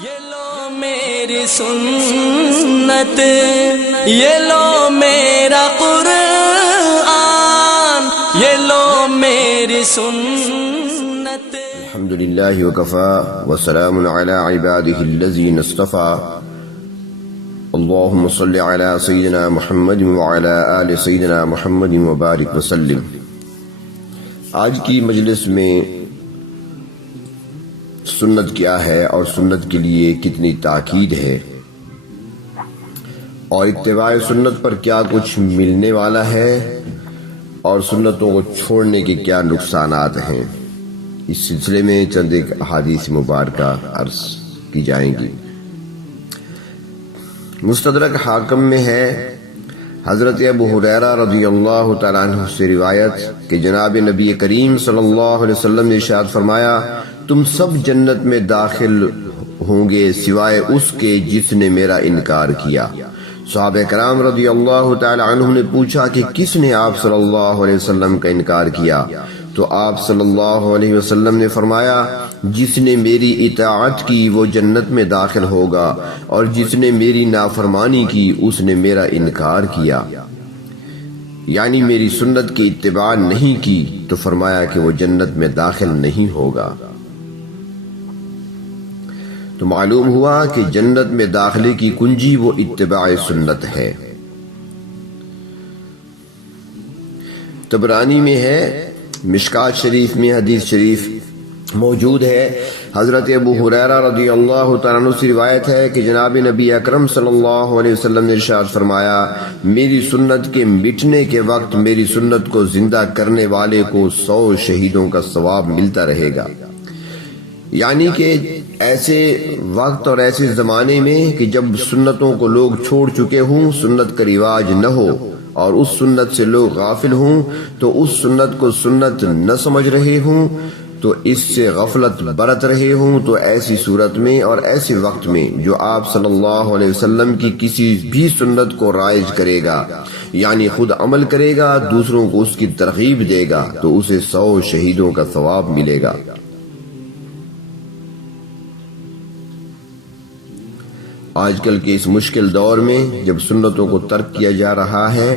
یہ لو میری سنت، یہ لو میرا قرآن، یہ لو میری سنت۔ الحمدللہ وکفا وسلام علی عباده الذین اصطفى، اللہم صل علی سیدنا محمد وعلی آل سیدنا محمد وبارک وسلم۔ آج کی مجلس میں سنت کیا ہے اور سنت کے لیے کتنی تاکید ہے، اور اتباع سنت پر کیا کچھ ملنے والا ہے، اور سنتوں کو چھوڑنے کے کیا نقصانات ہیں، اس سلسلے میں چند ایک احادیث مبارکہ عرض کی جائیں گی۔ مستدرک حاکم میں ہے حضرت ابو ہریرہ رضی اللہ تعالیٰ عنہ سے روایت کہ جناب نبی کریم صلی اللہ علیہ وسلم نے ارشاد فرمایا، تم سب جنت میں داخل ہوں گے سوائے اس کے جس نے میرا انکار کیا۔ صحابہ کرام رضی اللہ تعالی عنہ نے پوچھا کہ کس نے آپ صلی اللہ علیہ وسلم کا انکار کیا؟ تو آپ صلی اللہ علیہ وسلم نے فرمایا، جس نے میری اطاعت کی وہ جنت میں داخل ہوگا، اور جس نے میری نافرمانی کی اس نے میرا انکار کیا، یعنی میری سنت کی اتباع نہیں کی، تو فرمایا کہ وہ جنت میں داخل نہیں ہوگا۔ تو معلوم ہوا کہ جنت میں داخلے کی کنجی وہ اتباع سنت ہے۔ طبرانی میں ہے، مشکات شریف میں حدیث شریف موجود ہے، حضرت ابو ہریرہ رضی اللہ تعالیٰ عنہ سے روایت ہے کہ جناب نبی اکرم صلی اللہ علیہ وسلم نے ارشاد فرمایا، میری سنت کے مٹنے کے وقت میری سنت کو زندہ کرنے والے کو 100 شہیدوں کا ثواب ملتا رہے گا۔ یعنی کہ ایسے وقت اور ایسے زمانے میں کہ جب سنتوں کو لوگ چھوڑ چکے ہوں، سنت کا رواج نہ ہو، اور اس سنت سے لوگ غافل ہوں، تو اس سنت کو سنت نہ سمجھ رہے ہوں، تو اس سے غفلت برت رہے ہوں، تو ایسی صورت میں اور ایسے وقت میں جو آپ صلی اللہ علیہ وسلم کی کسی بھی سنت کو رائج کرے گا، یعنی خود عمل کرے گا، دوسروں کو اس کی ترغیب دے گا، تو اسے 100 شہیدوں کا ثواب ملے گا۔ آج کل کے اس مشکل دور میں جب سنتوں کو ترک کیا جا رہا ہے،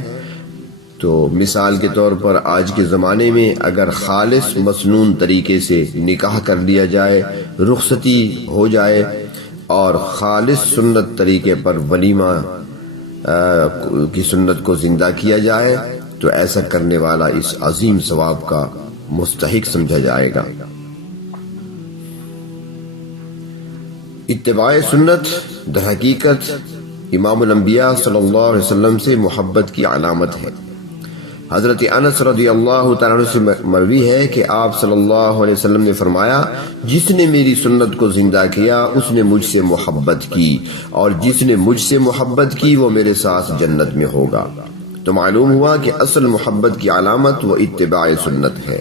تو مثال کے طور پر آج کے زمانے میں اگر خالص مسنون طریقے سے نکاح کر لیا جائے، رخصتی ہو جائے، اور خالص سنت طریقے پر ولیمہ کی سنت کو زندہ کیا جائے، تو ایسا کرنے والا اس عظیم ثواب کا مستحق سمجھا جائے گا۔ اتباع سنت در حقیقت امام الانبیاء صلی اللہ علیہ وسلم سے محبت کی علامت ہے۔ حضرت انس رضی اللہ تعالیٰ عنہ سے مروی ہے کہ آپ صلی اللہ علیہ وسلم نے فرمایا، جس نے میری سنت کو زندہ کیا اس نے مجھ سے محبت کی، اور جس نے مجھ سے محبت کی وہ میرے ساتھ جنت میں ہوگا۔ تو معلوم ہوا کہ اصل محبت کی علامت وہ اتباع سنت ہے۔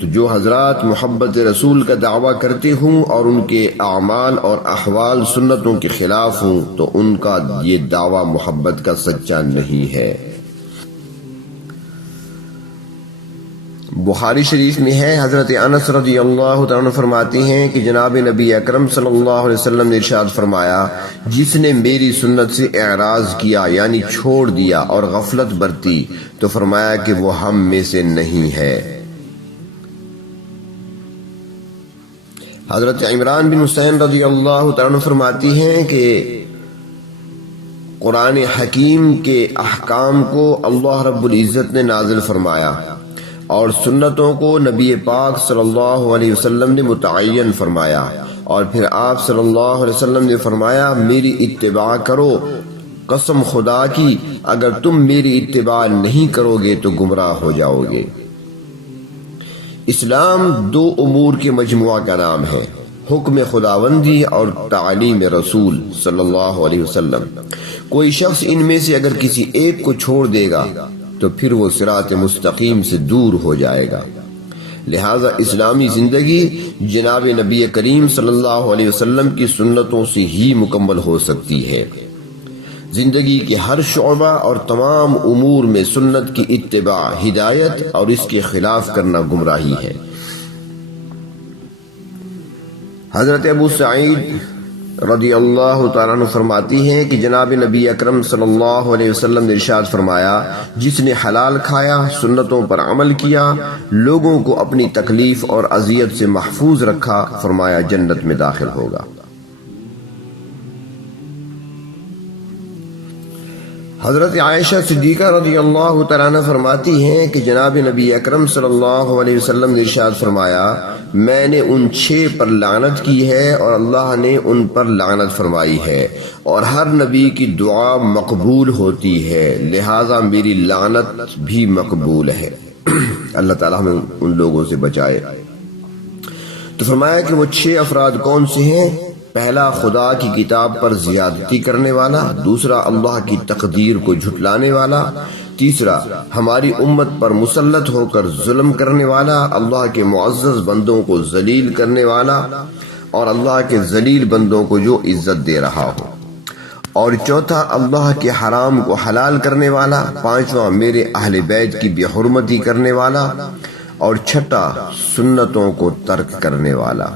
تو جو حضرات محبت رسول کا دعویٰ کرتے ہوں اور ان کے اعمال اور احوال سنتوں کے خلاف ہوں، تو ان کا یہ دعویٰ محبت کا سچا نہیں ہے۔ بخاری شریف میں ہے، حضرت انس رضی اللہ تعالیٰ عنہ فرماتے ہیں کہ جناب نبی اکرم صلی اللہ علیہ وسلم نے ارشاد فرمایا، جس نے میری سنت سے اعراض کیا یعنی چھوڑ دیا اور غفلت برتی، تو فرمایا کہ وہ ہم میں سے نہیں ہے۔ حضرت عمران بن حسین رضی اللہ تعالیٰ عنہ فرماتی ہیں کہ قرآن حکیم کے احکام کو اللہ رب العزت نے نازل فرمایا، اور سنتوں کو نبی پاک صلی اللہ علیہ وسلم نے متعین فرمایا، اور پھر آپ صلی اللہ علیہ وسلم نے فرمایا، میری اتباع کرو، قسم خدا کی اگر تم میری اتباع نہیں کرو گے تو گمراہ ہو جاؤ گے۔ اسلام 2 امور کے مجموعہ کا نام ہے، حکم خداوندی اور تعلیم رسول صلی اللہ علیہ وسلم۔ کوئی شخص ان میں سے اگر کسی ایک کو چھوڑ دے گا تو پھر وہ صراط مستقیم سے دور ہو جائے گا۔ لہذا اسلامی زندگی جناب نبی کریم صلی اللہ علیہ وسلم کی سنتوں سے ہی مکمل ہو سکتی ہے۔ زندگی کے ہر شعبہ اور تمام امور میں سنت کی اتباع ہدایت اور اس کے خلاف کرنا گمراہی ہے۔ حضرت ابو سعید رضی اللہ تعالیٰ عنہ فرماتی ہیں کہ جناب نبی اکرم صلی اللہ علیہ وسلم نے ارشاد فرمایا، جس نے حلال کھایا، سنتوں پر عمل کیا، لوگوں کو اپنی تکلیف اور اذیت سے محفوظ رکھا، فرمایا جنت میں داخل ہوگا۔ حضرت عائشہ صدیقہ رضی اللہ تعالیٰ عنہ فرماتی ہیں کہ جناب نبی اکرم صلی اللہ علیہ وسلم نے ارشاد فرمایا، میں نے ان 6 پر لعنت کی ہے اور اللہ نے ان پر لعنت فرمائی ہے، اور ہر نبی کی دعا مقبول ہوتی ہے، لہذا میری لعنت بھی مقبول ہے۔ اللہ تعالیٰ ہمیں ان لوگوں سے بچائے۔ تو فرمایا کہ وہ 6 افراد کون سے ہیں؟ پہلا، خدا کی کتاب پر زیادتی کرنے والا، دوسرا، اللہ کی تقدیر کو جھٹلانے والا، تیسرا، ہماری امت پر مسلط ہو کر ظلم کرنے والا، اللہ کے معزز بندوں کو ذلیل کرنے والا، اور اللہ کے ذلیل بندوں کو جو عزت دے رہا ہو، اور چوتھا، اللہ کے حرام کو حلال کرنے والا، پانچواں، میرے اہل بیت کی بے حرمتی کرنے والا، اور چھٹا، سنتوں کو ترک کرنے والا۔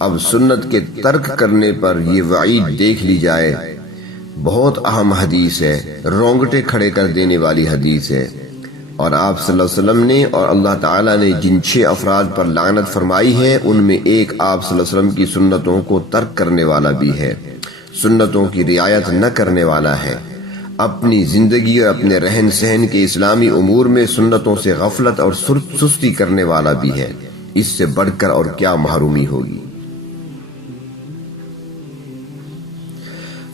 اب سنت کے ترک کرنے پر یہ وعید دیکھ لی جائے، بہت اہم حدیث ہے، رونگٹے کھڑے کر دینے والی حدیث ہے، اور آپ صلی اللہ علیہ وسلم نے اور اللہ تعالیٰ نے جن 6 افراد پر لعنت فرمائی ہے، ان میں ایک آپ صلی اللہ علیہ وسلم کی سنتوں کو ترک کرنے والا بھی ہے، سنتوں کی رعایت نہ کرنے والا ہے، اپنی زندگی اور اپنے رہن سہن کے اسلامی امور میں سنتوں سے غفلت اور سستی کرنے والا بھی ہے۔ اس سے بڑھ کر اور کیا محرومی ہوگی۔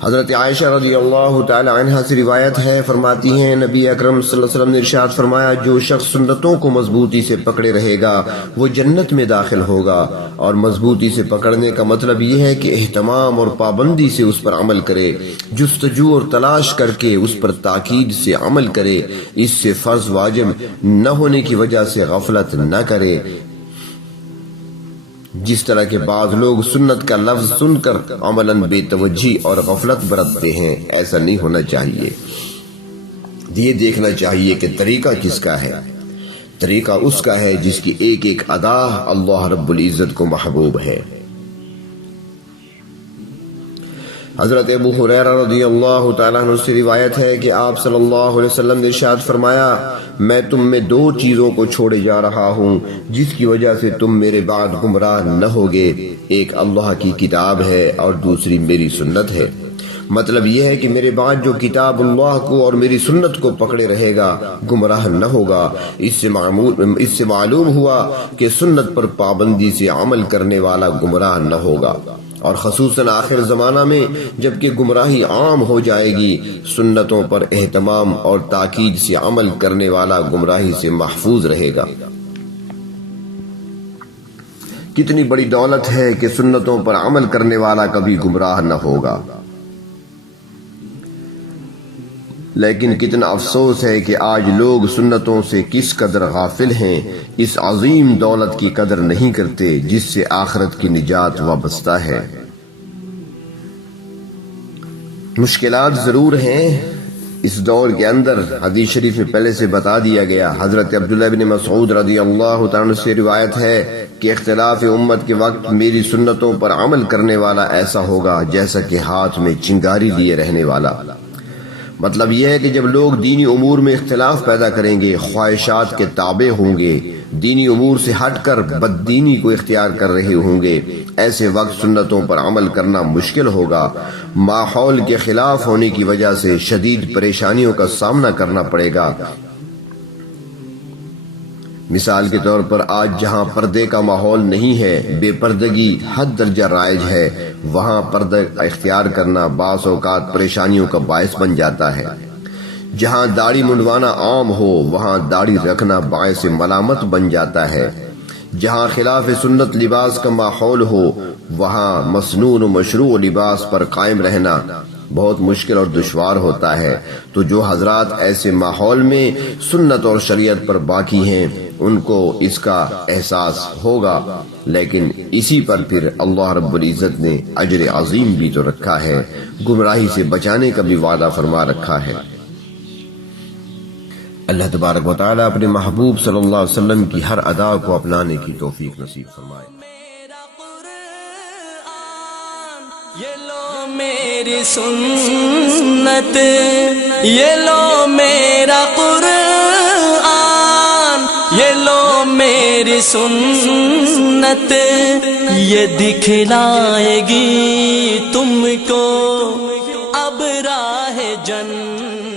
حضرت عائشہ رضی اللہ تعالی عنہا سے روایت ہے، فرماتی ہیں نبی اکرم صلی اللہ علیہ وسلم نے ارشاد فرمایا، جو شخص سنتوں کو مضبوطی سے پکڑے رہے گا وہ جنت میں داخل ہوگا، اور مضبوطی سے پکڑنے کا مطلب یہ ہے کہ اہتمام اور پابندی سے اس پر عمل کرے، جستجو اور تلاش کر کے اس پر تاکید سے عمل کرے، اس سے فرض واجب نہ ہونے کی وجہ سے غفلت نہ کرے۔ جس طرح کے بعض لوگ سنت کا لفظ سن کر عملاً بے توجہی اور غفلت برتتے ہیں، ایسا نہیں ہونا چاہیے۔ یہ دیکھنا چاہیے کہ طریقہ کس کا ہے۔ طریقہ اس کا ہے جس کی ایک ایک ادا اللہ رب العزت کو محبوب ہے۔ حضرت ابو ہریرہ رضی اللہ تعالیٰ عنہ سے روایت ہے کہ آپ صلی اللہ علیہ وسلم نے ارشاد فرمایا، میں تم میں 2 چیزوں کو چھوڑے جا رہا ہوں جس کی وجہ سے تم میرے بعد گمراہ نہ ہوگے، ایک اللہ کی کتاب ہے اور دوسری میری سنت ہے۔ مطلب یہ ہے کہ میرے بعد جو کتاب اللہ کو اور میری سنت کو پکڑے رہے گا گمراہ نہ ہوگا۔ اس سے معلوم ہوا کہ سنت پر پابندی سے عمل کرنے والا گمراہ نہ ہوگا، اور خصوصاً آخر زمانہ میں جبکہ گمراہی عام ہو جائے گی، سنتوں پر اہتمام اور تاکید سے عمل کرنے والا گمراہی سے محفوظ رہے گا۔ کتنی بڑی دولت ہے کہ سنتوں پر عمل کرنے والا کبھی گمراہ نہ ہوگا، لیکن کتنا افسوس ہے کہ آج لوگ سنتوں سے کس قدر غافل ہیں، اس عظیم دولت کی قدر نہیں کرتے جس سے آخرت کی نجات وابستہ ہے۔ مشکلات ضرور ہیں اس دور کے اندر، حدیث شریف میں پہلے سے بتا دیا گیا۔ حضرت عبداللہ بن مسعود رضی اللہ تعالیٰ عنہ سے روایت ہے کہ اختلاف امت کے وقت میری سنتوں پر عمل کرنے والا ایسا ہوگا جیسا کہ ہاتھ میں چنگاری لیے رہنے والا۔ مطلب یہ ہے کہ جب لوگ دینی امور میں اختلاف پیدا کریں گے، خواہشات کے تابع ہوں گے، دینی امور سے ہٹ کر بددینی کو اختیار کر رہے ہوں گے، ایسے وقت سنتوں پر عمل کرنا مشکل ہوگا، ماحول کے خلاف ہونے کی وجہ سے شدید پریشانیوں کا سامنا کرنا پڑے گا۔ مثال کے طور پر آج جہاں پردے کا ماحول نہیں ہے، بے پردگی حد درجہ رائج ہے، وہاں پردہ اختیار کرنا بعض اوقات پریشانیوں کا باعث بن جاتا ہے۔ جہاں داڑھی منڈوانا عام ہو، وہاں داڑھی رکھنا باعث ملامت بن جاتا ہے۔ جہاں خلاف سنت لباس کا ماحول ہو، وہاں مسنون و مشروع لباس پر قائم رہنا بہت مشکل اور دشوار ہوتا ہے۔ تو جو حضرات ایسے ماحول میں سنت اور شریعت پر باقی ہیں ان کو اس کا احساس ہوگا، لیکن اسی پر پھر اللہ رب العزت نے اجر عظیم بھی تو رکھا ہے، گمراہی سے بچانے کا بھی وعدہ فرما رکھا ہے۔ اللہ تبارک و تعالیٰ اپنے محبوب صلی اللہ علیہ وسلم کی ہر ادا کو اپنانے کی توفیق نصیب فرمائے۔ یہ لو میری سنت، یہ لو میرا قرآن، یہ لو میری سنت، یہ دکھلائے گی تم کو اب راہ جنت۔